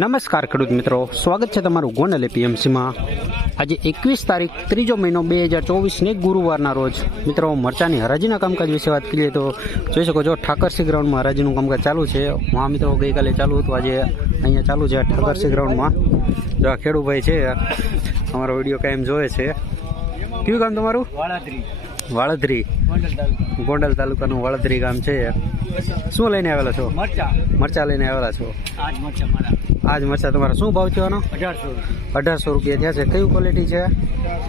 નમસ્કાર ખેડૂત મિત્રો. સ્વાગત છે તમારું ગોનલ એપીએમસીમાં આજે એકવીસ તારીખ, ત્રીજો મહિનો બે હજાર ચોવીસને ગુરુવારના રોજ. મિત્રો, મરચાની હરાજીના કામકાજ વિશે વાત કરીએ તો જોઈ શકો છો, ઠાકરસિંહ ગ્રાઉન્ડમાં હરાજીનું કામકાજ ચાલુ છે. હા મિત્રો ગઈકાલે ચાલુ હતું, આજે અહીંયા ચાલુ છે ઠાકરસિંહ ગ્રાઉન્ડમાં. જો આ ખેડૂભાઈ છે, અમારો વીડિયો કાયમ જોવે છે. કયું કામ તમારું? વાળદરી. ગોંડલ તાલુકો ગોંડલ તાલુકાનું વાળદરી ગામ છે શું લઈને આવેલા છો? મરચા. મરચા લઈને આવેલા છો? આજ મરચા મારા. આજ મરચા તમારા શું ભાવ અઢારસો અઢારસો રૂપિયા થયા છે. કયું ક્વોલિટી છે?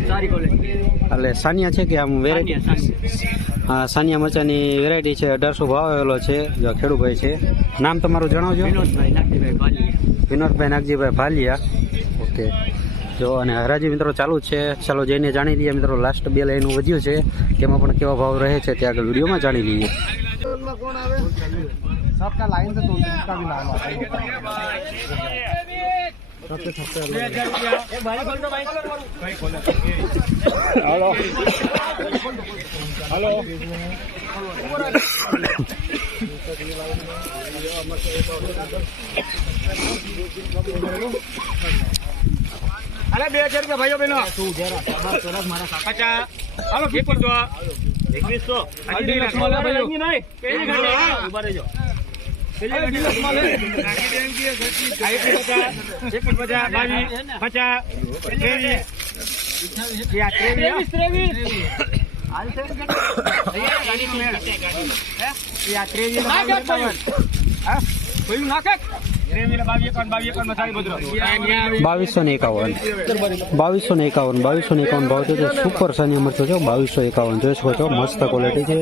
સારી ક્વોલિટી એટલે સાનિયા છે કે આમ વેરાયટી હા સાનિયા મરચાની વેરાયટી છે. અઢારસો ભાવ આવેલો છે. જો ખેડૂભાઈ છે. નામ તમારું જણાવજો. વિનોદભાઈ નાગજીભાઈ ભાલિયા. વિનોદભાઈ નાગજીભાઈ ભાલિયા. ઓકે. તો અને હરાજી મિત્રો ચાલુ છે. ચાલો જઈને જાણી લઈએ. મિત્રો લાસ્ટ બે લાઈનું વધ્યું છે. તેમાં પણ કેવા ભાવ રહે છે તે આગળ વિડીયોમાં જાણી લઈએ. હલો હલો અરે બે હજાર રૂપિયા ભાઈઓ બહેનો. પચાસ. હાલો ફી પડતો એકવીસો. ઊભા રહેજો. બાવીસો ને એકાવન. બાવીસો ને એકાવન, બાવીસો એકાવન ભાવ છે. સુપર સાનિયા મરચો છો બાવીસો એકાવન જોઈ શકો છો. મસ્ત ક્વોલિટી છે.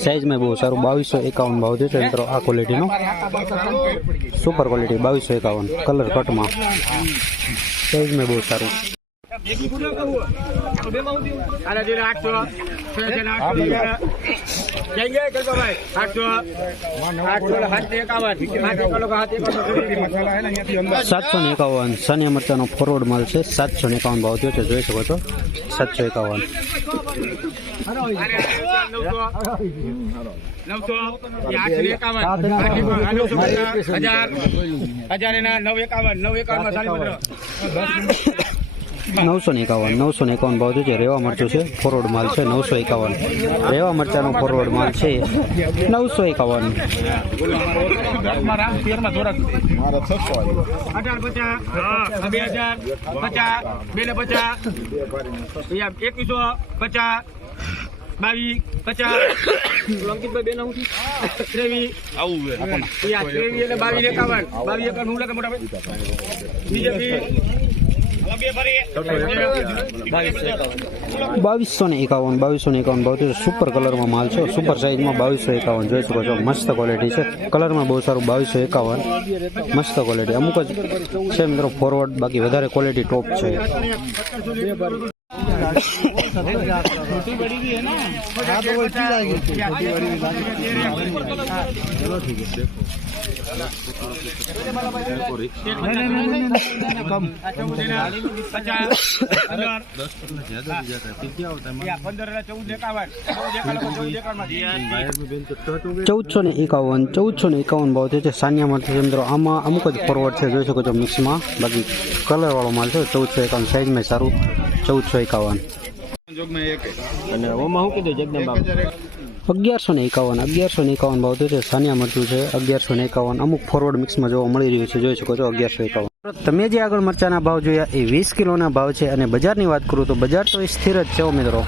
સાઇઝમાં બહુ સારું. બાવીસો એકાવન ભાવ છે, મિત્રો, આ ક્વોલિટીનો સુપર ક્વોલિટી બાવીસો એકાવન કલર કટમાં સાઇઝમાં બહુ સારું. સાતસો ને એકાવન સાનિયા મરચાનો ફોરવર્ડ માલ છે સાતસો ને એકાવન ભાવ થયો જોઈ શકો છો સાતસો એકાવન હજાર એના નવ એકાવન નવ એકાવન નવસો ને એકાવન નવસો ને એકાવન ભાવ છે રેવા મરચું છે ફોરવર્ડ માલ છે નવસો એકાવન રેવા મરચાનો ફોરવર્ડ માલ છે નવસો એકાવન એકવીસો પચાસ બાવીસ પચાસ અંકિતભાઈ બેન આવું ત્રેવીસ ત્રેવીસ એટલે બાવીસ એકાવન બાવીસ એકાવન હું લાગે મોટા ભાઈ બીજેપી બાવીસો ને એકાવન, બાવીસો ને એકાવન ભાવ સુપર કલરમાં માલ છે. સુપર સાઇઝમાં બાવીસો એકાવન જોઈ શકો છો? મસ્ત ક્વોલિટી છે. કલરમાં બહુ સારું બાવીસો એકાવન. મસ્ત ક્વોલિટી અમુક જ છે મિત્રો ફોરવર્ડ બાકી વધારે ક્વોલિટી ટોપ છે. પંદર ચૌદ એકાવન चलो ठीक है એકાવન ચૌદસો ને એકાવન, ચૌદસો ને એકાવન ભાવ થયો છે સાનિયા છે મિત્રો. આમાં અમુક જ ફોરવર્ડ છે, જોઈ શકો છો મિક્સમાં. બાકી કલરવાળો માલ છે, ચૌદસો એકાવન સાઇઝમાં સારું. ચૌદસો એકાવન. અને ઓમાં શું કીધું જગદંબા અગિયારસો ને એકાવન, અગિયારસો ને એકાવન ભાવ છે સાનિયા મરચું છે, અગિયારસો ને એકાવન. અમુક ફોરવર્ડ મિક્સમાં જોવા મળી રહ્યું છે, જોઈ શકો છો, અગિયારસો એકાવન. તમે જે આગળ મરચાના ભાવ જોયા એ વીસ કિલોના ભાવ છે અને બજારની વાત કરું તો બજાર તો એ સ્થિર જ છે મિત્રો.